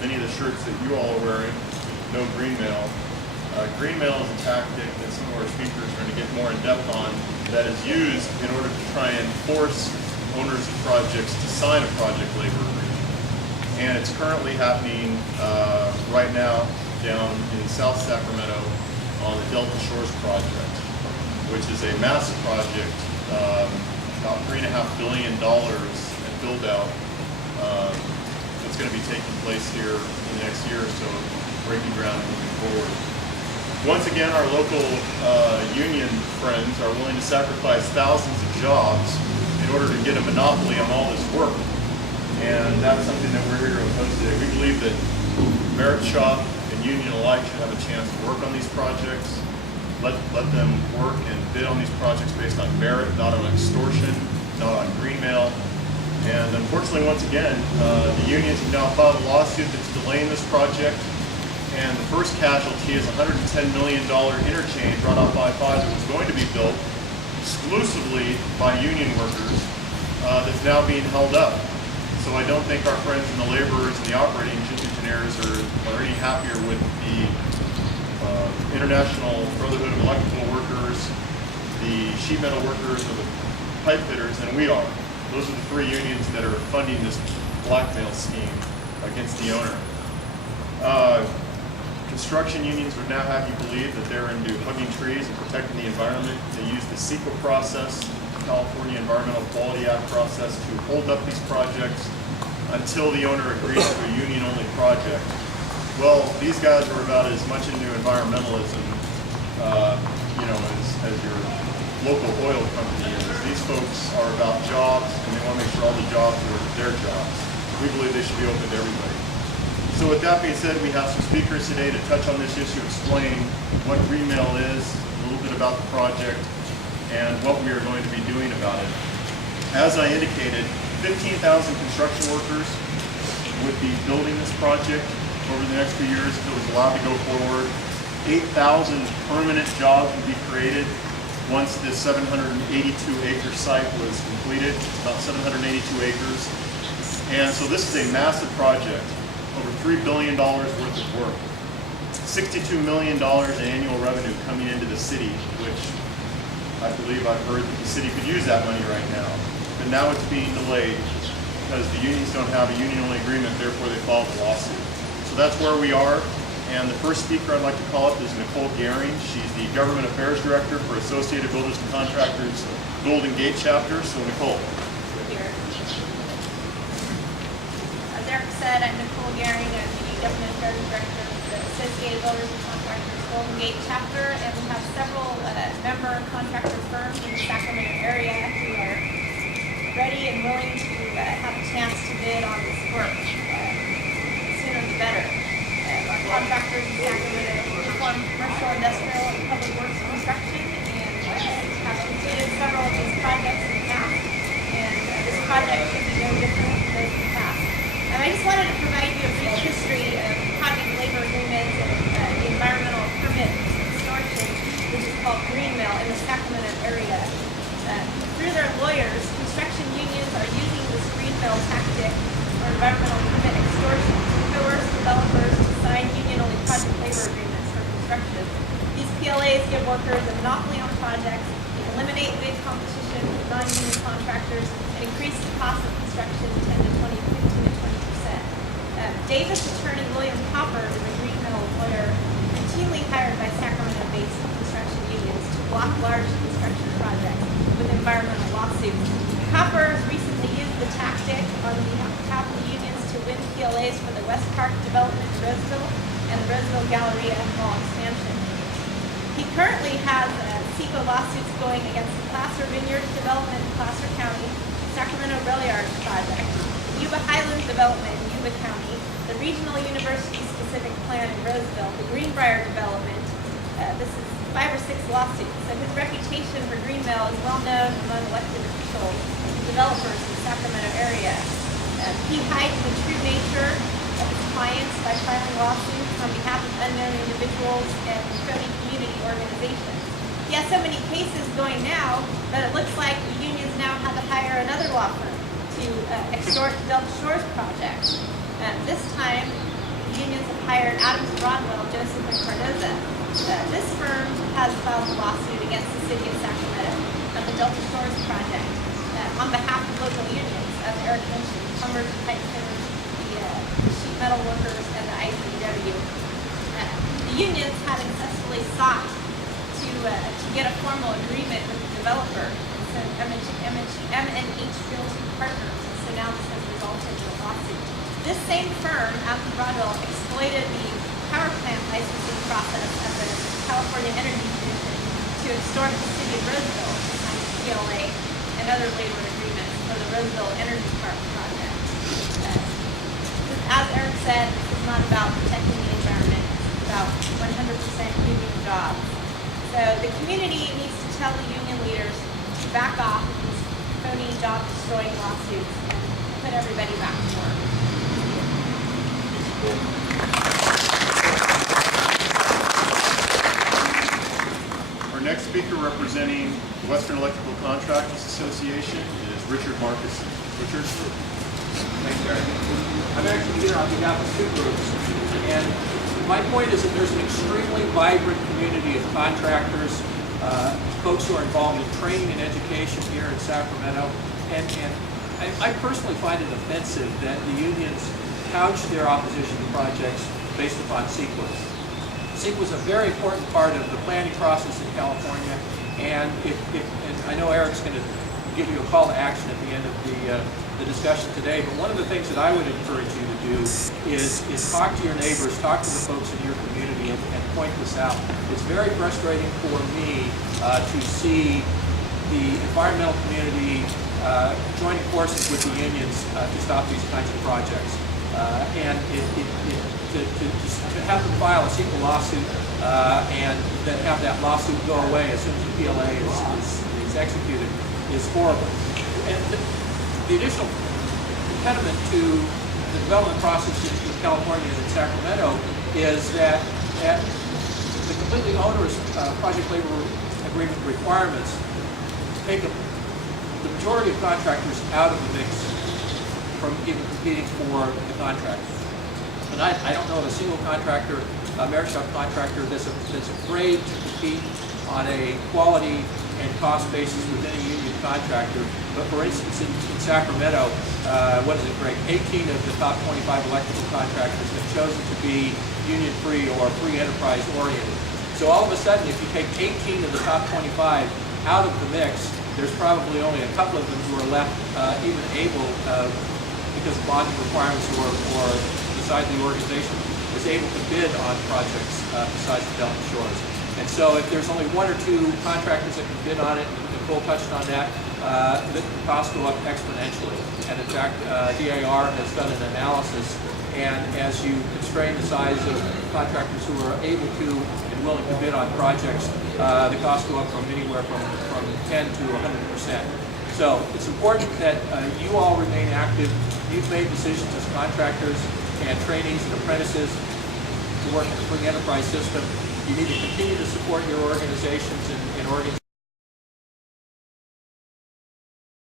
many of the shirts that you all are wearing, no green mail. Green mail is a tactic that some of our speakers are going to get more in depth on that is used in order to try and force owners of projects to sign a project labor agreement. And it's currently happening right now down in South Sacramento on the Delta Shores project, which is a massive project, about $3.5 billion in build out. That's going to be taking place here in the next year or so, breaking ground and moving forward. Once again, our local union friends are willing to sacrifice thousands of jobs in order to get a monopoly on all this work. And that's something that we're here to oppose today. We believe that merit shop and union alike should have a chance to work on these projects. Let them work and bid on these projects based on merit, not on extortion, not on green mail. And unfortunately, once again, the unions have now filed a lawsuit that's delaying this project. And the first casualty is a $110 million interchange right off I-5 that was going to be built exclusively by union workers that's now being held up. So I don't think our friends and the laborers and the operating engineers are any happier with the International Brotherhood of Electrical Workers, the sheet metal workers, or the pipe fitters than we are. Those are the three unions that are funding this blackmail scheme against the owner. Construction unions would now have you believe that they're into hugging trees and protecting the environment. They use the CEQA process, California Environmental Quality Act process, to hold up these projects until the owner agrees to a union-only project. Well, these guys are about as much into environmentalism, as your local oil company is. These folks are about jobs, and they want to make sure all the jobs are their jobs. We believe they should be open to everybody. So with that being said, we have some speakers today to touch on this issue, explain what green mail is, a little bit about the project, and what we are going to be doing about it. As I indicated, 15,000 construction workers would be building this project over the next few years if it was allowed to go forward. 8,000 permanent jobs would be created once this 782-acre site was completed. It's about 782 acres. And so this is a massive project. Over $3 billion worth of work. $62 million in annual revenue coming into the city, which I believe I've heard that the city could use that money right now. But now it's being delayed because the unions don't have a union-only agreement, therefore they filed a lawsuit. So that's where we are. And the first speaker I'd like to call up is Nicole Gehring. She's the Government Affairs Director for Associated Builders and Contractors Golden Gate Chapter. So Nicole. Eric said, I'm Nicole Gehring. I'm the Government Affairs Director of the Associated Builders and Contractors Golden Gate Chapter, and we have several member contractor firms in the Sacramento area who are ready and willing to have a chance to bid on this work. The sooner the better. Our contractors in Sacramento perform commercial, industrial, and public works construction, and have completed several of these projects in the past, and this project should be no different than those in the past. I just wanted to provide you a brief history of project labor agreements and the environmental permit extortion, which is called green mail, in the Sacramento area. Through their lawyers, construction unions are using this green mail tactic or environmental permit extortion to coerce developers to sign union-only project labor agreements for construction. These PLAs give workers a monopoly on projects, eliminate bid competition with non-union contractors, and increase the cost of construction 15 to 20%. Davis attorney William Copper is a green mail lawyer routinely hired by Sacramento-based construction unions to block large construction projects with environmental lawsuits. Copper has recently used the tactic on behalf of the unions to win PLAs for the West Park development in Roseville and the Roseville Galleria Mall expansion. He currently has CEQA lawsuits going against the Placer Vineyards development in Placer County, Sacramento Rail Yard project, Yuba Highlands development in Yuba County, the Regional University-specific plan in Roseville, the Greenbrier development. This is 5 or 6 lawsuits. So his reputation for green mail is well known among elected officials and developers in the Sacramento area. He hides the true nature of his clients by filing lawsuits on behalf of unknown individuals and crony community organizations. He has so many cases going now that it looks like the unions now have to hire another law firm to extort the Delta Shores project. This time, hired Adams Broadwell, Joseph, and Cardoza. This firm has filed a lawsuit against the city of Sacramento on the Delta Shores project on behalf of local unions, as Eric mentioned, plumbers, pipe fitters, the sheet metal workers, and the ICW. The unions had successfully sought to get a formal agreement with the developer, so M&H Realty Partners, and so now this has resulted in a lawsuit. This same firm, Adams Broadwell, exploited the power plant licensing process of the California Energy Commission to extort the city of Roseville to sign PLA and other labor agreements for the Roseville Energy Park project. As Eric said, this is not about protecting the environment, it's about 100% union jobs. So the community needs to tell the union leaders to back off of these phony job-destroying lawsuits and put everybody back to work. Our next speaker representing Western Electrical Contractors Association is Richard Marcus. Richard? Thanks, Eric. I'm actually here on behalf of two groups, and my point is that there's an extremely vibrant community of contractors, folks who are involved in training and education here in Sacramento, and I personally find it offensive that the unions couch their opposition to projects based upon sequence. CEQA was a very important part of the planning process in California, and and I know Eric's going to give you a call to action at the end of the discussion today, but one of the things that I would encourage you to do is talk to your neighbors, talk to the folks in your community, and point this out. It's very frustrating for me to see the environmental community joining forces with the unions to stop these kinds of projects. And to have them file a CEQA lawsuit and then have that lawsuit go away as soon as the PLA is executed is horrible. And the additional impediment to the development process in California and in Sacramento is that the completely onerous project labor agreement requirements take the majority of contractors out of the mix from even competing for the contract. And I don't know of a single contractor, a merit shop contractor that's afraid to compete on a quality and cost basis within a union contractor. But for instance, in Sacramento, what is it, Greg? 18 of the top 25 electrical contractors have chosen to be union-free or free enterprise oriented. So all of a sudden, if you take 18 of the top 25 out of the mix, there's probably only a couple of them who are left even able, because of bonding requirements or the size of the organization, is able to bid on projects besides the Delta Shores. And so if there's only one or two contractors that can bid on it, and Nicole touched on that, the costs go up exponentially. And in fact, DAR has done an analysis, and as you constrain the size of contractors who are able to and willing to bid on projects, the costs go up from anywhere from 10 to 100%. So it's important that you all remain active. You've made decisions as contractors and trainees and apprentices to work in the free enterprise system. You need to continue to support your organizations and organizations